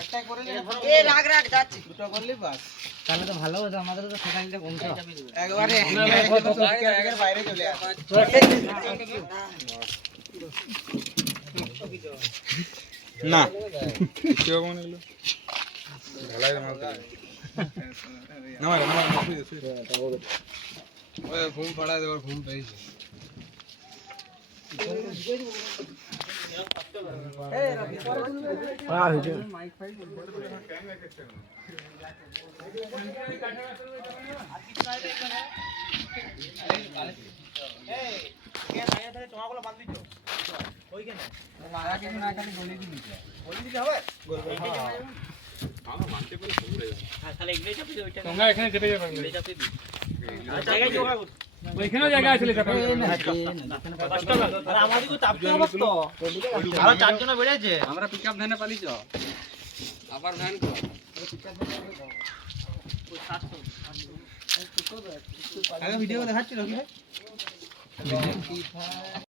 একটাই করে নে এ রাগ রাগ যাচ্ছে দুটো করলি বাস তাহলে তো ভালো হতো আমাদের তো সকালটা কমছে একবারে আগের বাইরে চলে আয় না কি হবে মনে হলো ঢালাই মারতে না মার ওই ঘুম পড়া দেবার ঘুম পেয়েছে এখানে চেপে যাবে ওইখানেও জায়গা আছে আমাদেরকে চাপতে হবে তো আরো চারজন বেড়েছে আমরা পিকআপ ভ্যানে পালিছ আবার ভ্যান কর ভিডিও দেখাচ্ছিল কি ভাই